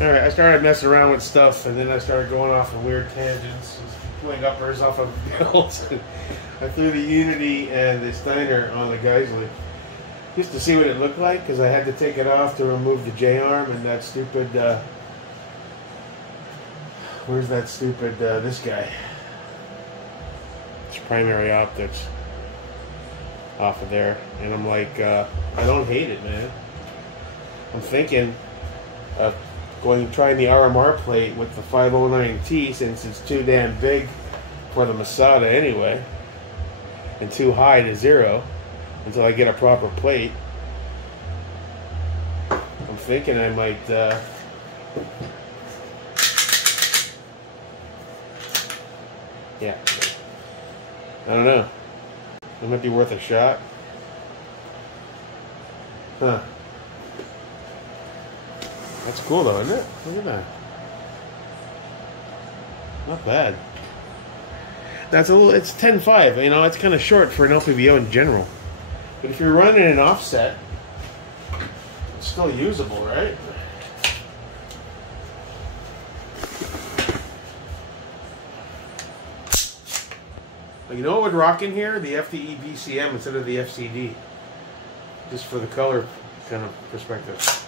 Alright, I started messing around with stuff, and then I started going off on weird tangents, pulling uppers off of builds. I threw the Unity and the Steiner on the Geissele just to see what it looked like, because I had to take it off to remove the J-arm and that stupid, where's that stupid, this guy? It's primary optics off of there, and I'm like, I don't hate it, man. I'm thinking of trying the RMR plate with the 509T, since it's too damn big for the Masada anyway, and too high to zero until I get a proper plate. I'm thinking I might yeah, I don't know, it might be worth a shot. Huh. That's cool though, isn't it? Look at that. Not bad. That's a little, it's 10.5, you know, it's kind of short for an LPVO in general. But if you're running an offset, it's still usable, right? Like, you know what would rock in here? The FDE BCM instead of the FCD. Just for the color kind of perspective.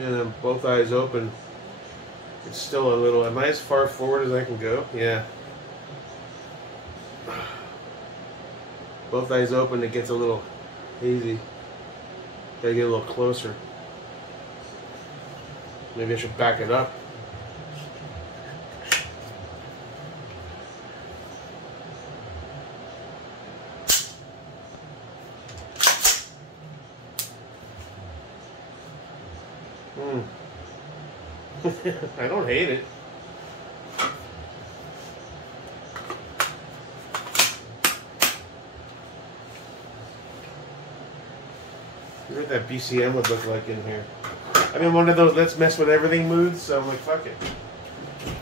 And then both eyes open. It's still a little. Am I as far forward as I can go? Yeah. Both eyes open, it gets a little hazy. Gotta get a little closer. Maybe I should back it up. I don't hate it. Here's what that BCM would look like in here. I'm in one of those let's mess with everything moods, so I'm like, fuck it.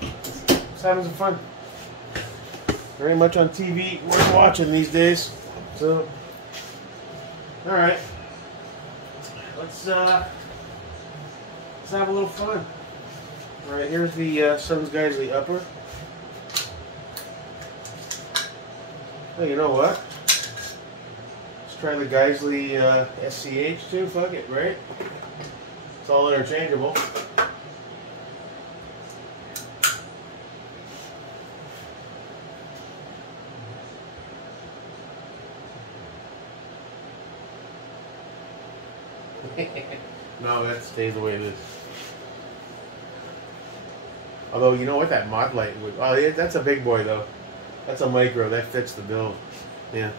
Just having some fun. Very much on TV, worth watching these days. So, alright. Let's have a little fun. Alright, here's the Sun's Geissele upper. Oh, you know what? Let's try the Geissele SCH too, fuck it, right? It's all interchangeable. No, that stays the way it is. Although, you know what, that mod light would... Oh, yeah, that's a big boy, though. That's a micro. That fits the build. Yeah.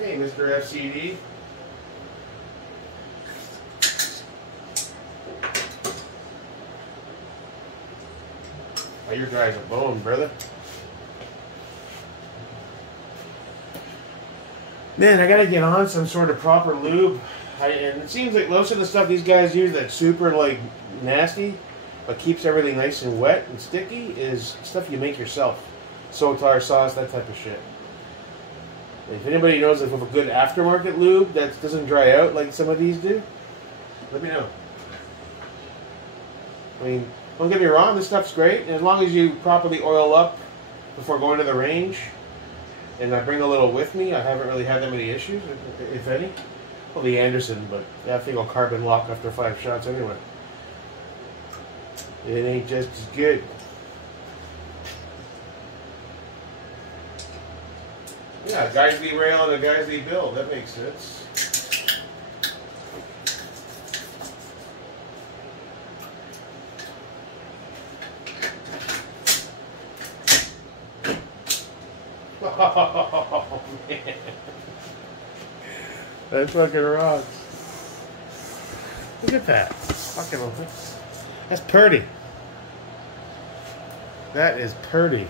Hey, Mr. FCD. Oh, your guy's a bone, brother. Man, I gotta get on some sort of proper lube. And it seems like most of the stuff these guys use that's super, like, nasty, but keeps everything nice and wet and sticky, is stuff you make yourself. Sotar sauce, that type of shit. If anybody knows of a good aftermarket lube that doesn't dry out like some of these do, let me know. I mean, don't get me wrong, this stuff's great, and as long as you properly oil up before going to the range, and I bring a little with me, I haven't really had that many issues, if any. Well, the Anderson, but that thing will carbon lock after 5 shots anyway. It ain't just as good. Yeah, Geissele rail and a Geissele build. That makes sense. Oh, man. That fucking rocks. Look at that. Fucking, that's pretty. That is pretty.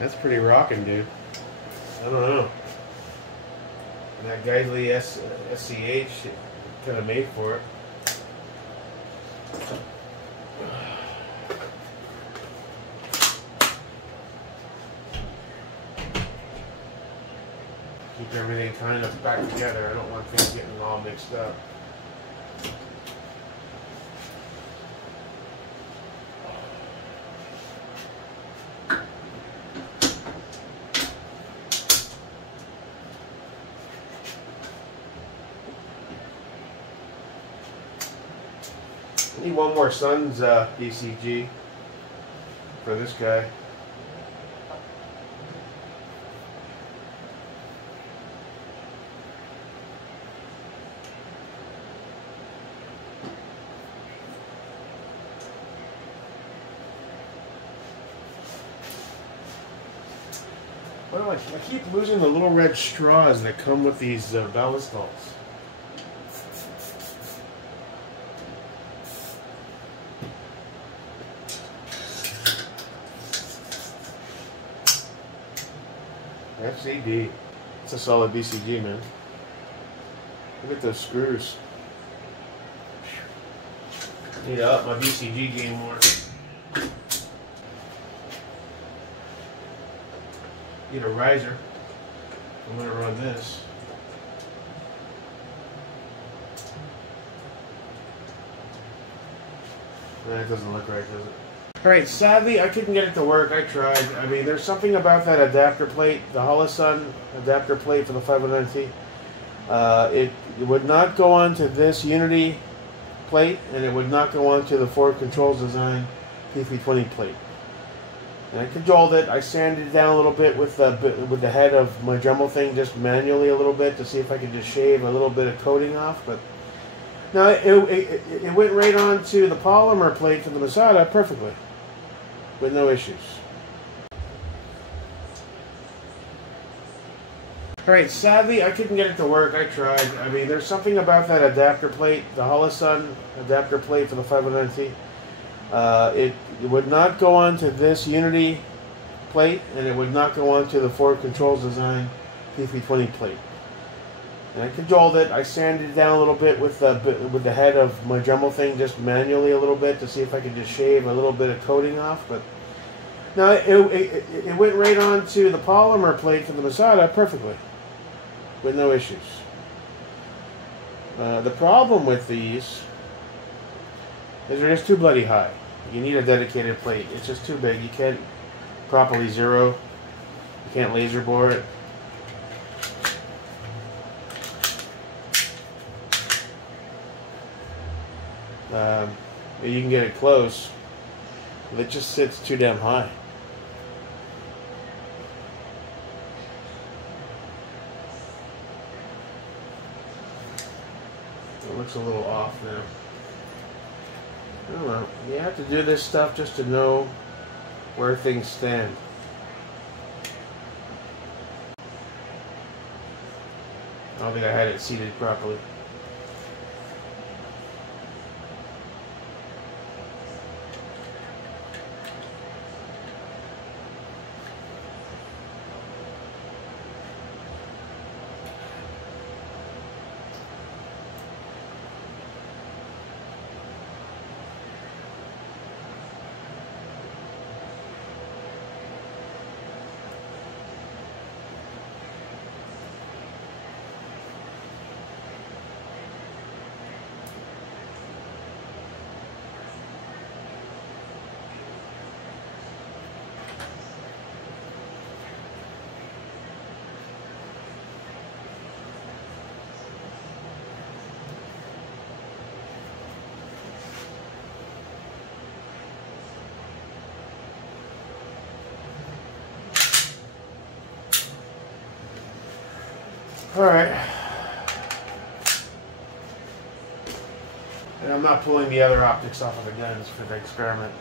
That's pretty rocking, dude. I don't know. And that Geissele SCH kind of made for it. Keep everything kind of back together. I don't want things getting all mixed up. I need one more Suns DCG for this guy. Well, I keep losing the little red straws that come with these ballastalls. FCD. It's a solid DCG, man. Look at those screws. Need to up my BCG game more. Need a riser. I'm going to run this. That doesn't look right, does it? Alright, sadly I couldn't get it to work. I tried. I mean, there's something about that adapter plate, the Holosun adapter plate for the 509T. It would not go onto this Unity plate, and it would not go onto the Ford Controls Design P320 plate. And I cajoled it. I sanded it down a little bit with the head of my Dremel thing, just manually a little bit to see if I could just shave a little bit of coating off. But no, it went right onto the polymer plate for the Masada perfectly, with no issues. Alright, sadly I couldn't get it to work. I tried. I mean, there's something about that adapter plate, the Holosun adapter plate for the 509T. It would not go onto this Unity plate, and it would not go onto the Ford Controls Design P320 plate. And I cajoled it. I sanded it down a little bit with the head of my Dremel thing, just manually a little bit to see if I could just shave a little bit of coating off. But no, it went right onto the polymer plate for the Masada perfectly, with no issues. The problem with these is they're just too bloody high. You need a dedicated plate. It's just too big. You can't properly zero. You can't laser bore it. You can get it close, but it just sits too damn high. It looks a little off now. I don't know. You have to do this stuff just to know where things stand. I don't think I had it seated properly. Alright. And I'm not pulling the other optics off of the guns for the experiment.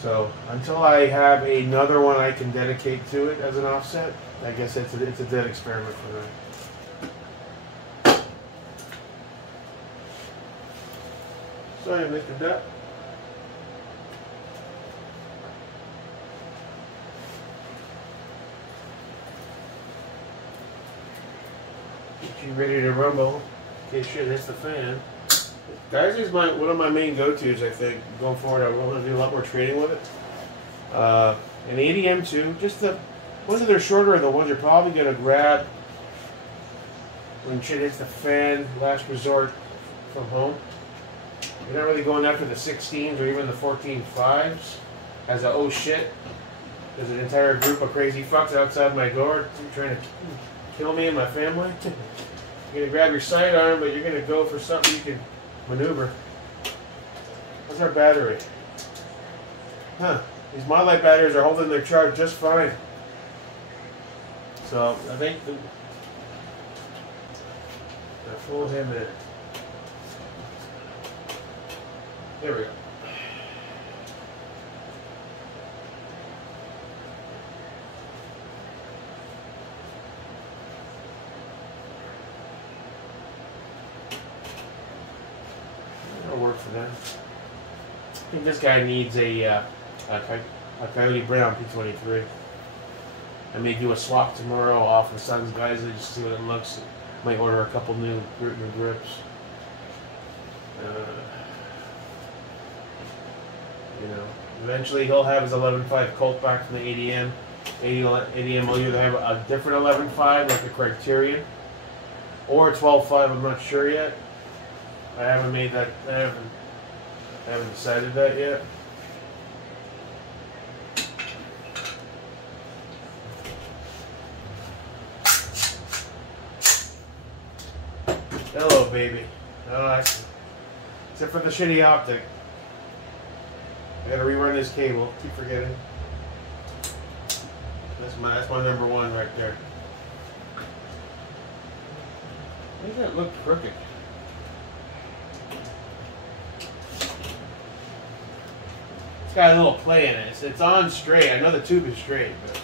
So until I have another one I can dedicate to it as an offset, I guess it's a dead experiment for me. Sorry, Mr. Duck. Get you ready to rumble. Okay, shit hits the fan. Geissele's one of my main go-tos, I think. Going forward, I want to do a lot more trading with it. And ADM too. Just the ones that are shorter are the ones you're probably going to grab when shit hits the fan, last resort from home. You're not really going after the 16s or even the 14.5s as a oh shit. There's an entire group of crazy fucks outside my door trying to kill me and my family. You're going to grab your sidearm, but you're going to go for something you can maneuver. How's our battery? Huh. These Mod-Lite batteries are holding their charge just fine. So, I think I'll pull him in. There we go. That'll work for them. I think this guy needs a Coyote Brown P23. I may do a swap tomorrow off the Sun's Geissele just to see what it looks. Might order a couple new grips. You know, eventually he'll have his 11.5 Colt back from the ADM. ADM will either have a different 11.5 like the Criterion or 12.5. I'm not sure yet. I haven't made that. I haven't decided that yet. Hello, baby. Oh, except for the shitty optic. I gotta rerun this cable. Keep forgetting. That's my number one right there. Why does that look crooked? It's got a little play in it. It's on straight. I know the tube is straight, but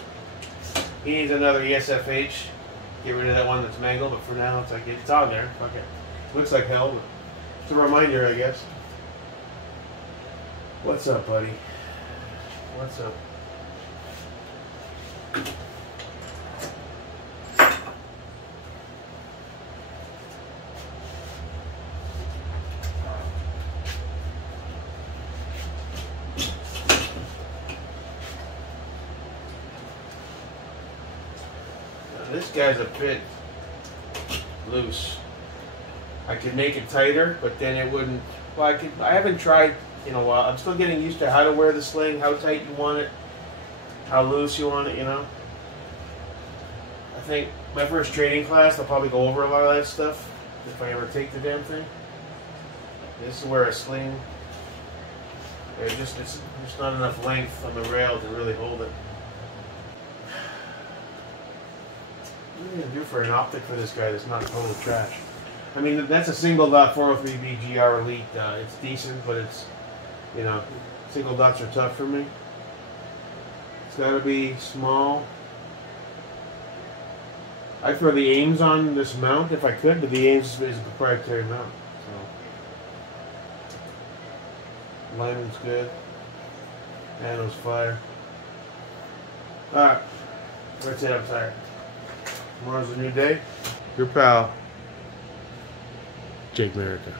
he needs another ESFH. Get rid of that one that's mangled, but for now it's like it's on there. Fuck it. Looks like hell, but it's a reminder, I guess. What's up, buddy? What's up? This guy's a bit loose. I could make it tighter, but then it wouldn't. Well, I haven't tried in a while. I'm still getting used to how to wear the sling, how tight you want it, how loose you want it. You know. I think my first training class, I'll probably go over a lot of that stuff if I ever take the damn thing. This is where a sling. It's just not enough length on the rail to really hold it. What are you going to do for an optic for this guy that's not total trash? I mean, that's a single dot 403B GR Elite. It's decent, but it's, you know, single dots are tough for me. It's got to be small. I'd throw the Ames on this mount if I could, but the Ames is a proprietary mount. So, alignment's good. Ano's fire. Alright, that's it. I'm tired. Tomorrow's a new day. Your pal, Jake America.